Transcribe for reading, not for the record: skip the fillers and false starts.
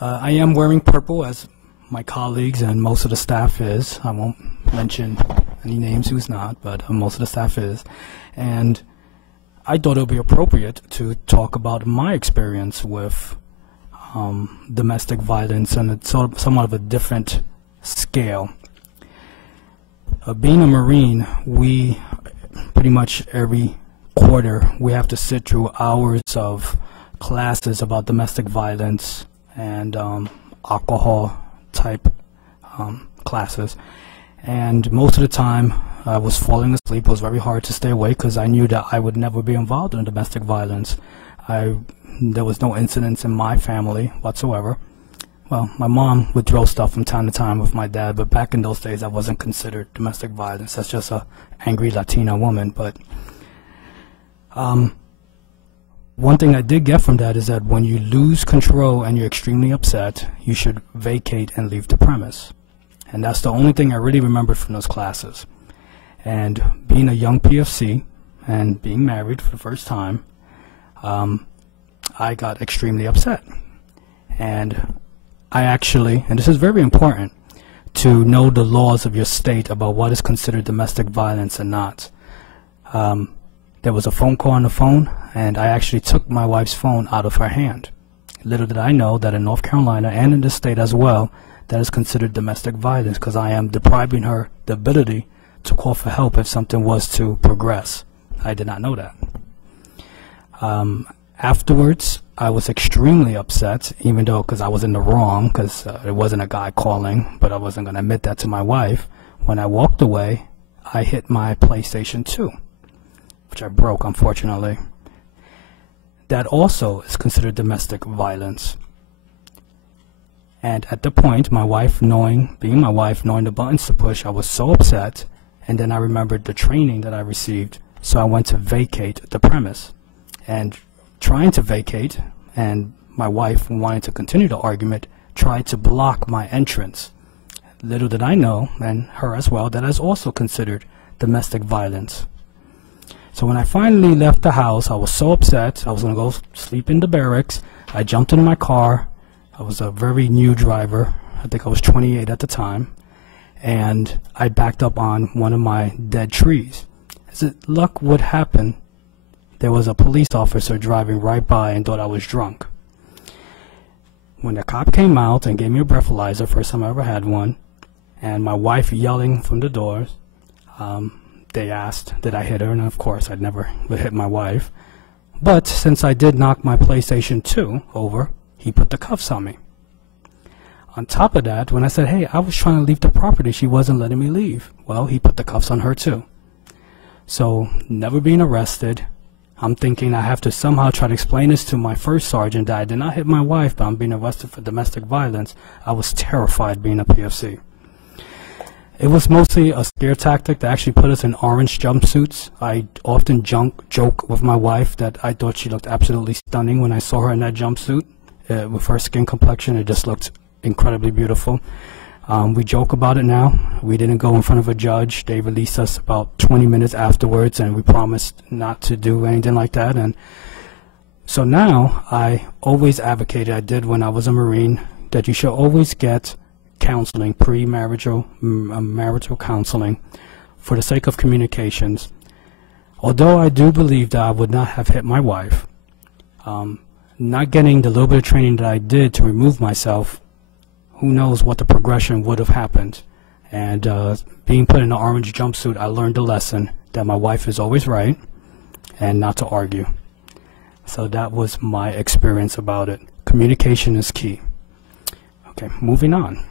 I am wearing purple, as my colleagues and most of the staff is. I won't mention any names who's not, but most of the staff is. And I thought it would be appropriate to talk about my experience with domestic violence on somewhat of a different scale. Being a Marine, we pretty much every quarter we have to sit through hours of classes about domestic violence and alcohol type classes, and most of the time I was falling asleep. It was very hard to stay awake because I knew that I would never be involved in domestic violence. There was no incidents in my family whatsoever. Well, my mom would throw stuff from time to time with my dad, but back in those days that wasn't considered domestic violence. That's just a angry Latina woman. But one thing I did get from that is that when you lose control and you're extremely upset, you should vacate and leave the premise. And that's the only thing I really remembered from those classes. And being a young PFC and being married for the first time, I got extremely upset. And I actually, and this is very important, to know the laws of your state about what is considered domestic violence and not. There was a phone call on the phone, and I actually took my wife's phone out of her hand. Little did I know that in North Carolina and in this state as well, that is considered domestic violence, because I am depriving her the ability to call for help if something was to progress. I did not know that. Afterwards, I was extremely upset, even though, because I was in the wrong, because it wasn't a guy calling, but I wasn't going to admit that to my wife. When I walked away, I hit my PlayStation 2, which I broke, unfortunately. That also is considered domestic violence. And at the point, my wife being my wife, knowing the buttons to push, I was so upset, and then I remembered the training that I received, so I went to vacate the premise. And trying to vacate, and my wife, wanting to continue the argument, tried to block my entrance. Little did I know, and her as well, that is also considered domestic violence. So when I finally left the house, I was so upset. I was going to go sleep in the barracks. I jumped into my car. I was a very new driver. I think I was 28 at the time. And I backed up on one of my dead trees. As luck would happen, there was a police officer driving right by and thought I was drunk. When the cop came out and gave me a breathalyzer, first time I ever had one, and my wife yelling from the doors, they asked, did I hit her? And of course, I'd never hit my wife. But since I did knock my PlayStation 2 over, he put the cuffs on me. On top of that, when I said, hey, I was trying to leave the property, she wasn't letting me leave. Well, he put the cuffs on her too. So, never being arrested, I'm thinking I have to somehow try to explain this to my first sergeant that I did not hit my wife, but I'm being arrested for domestic violence. I was terrified being a PFC. It was mostly a scare tactic that actually put us in orange jumpsuits. I often joke with my wife that I thought she looked absolutely stunning when I saw her in that jumpsuit. With her skin complexion, it just looked incredibly beautiful. We joke about it now. We didn't go in front of a judge. They released us about 20 minutes afterwards, and we promised not to do anything like that. And so now I always advocated, I did when I was a Marine, that you should always get counseling, pre-marital marital counseling, for the sake of communications. Although I do believe that I would not have hit my wife, not getting the little bit of training that I did to remove myself, who knows what the progression would have happened. And being put in an orange jumpsuit, I learned a lesson that my wife is always right and not to argue. So that was my experience about it. Communication is key. Okay, moving on.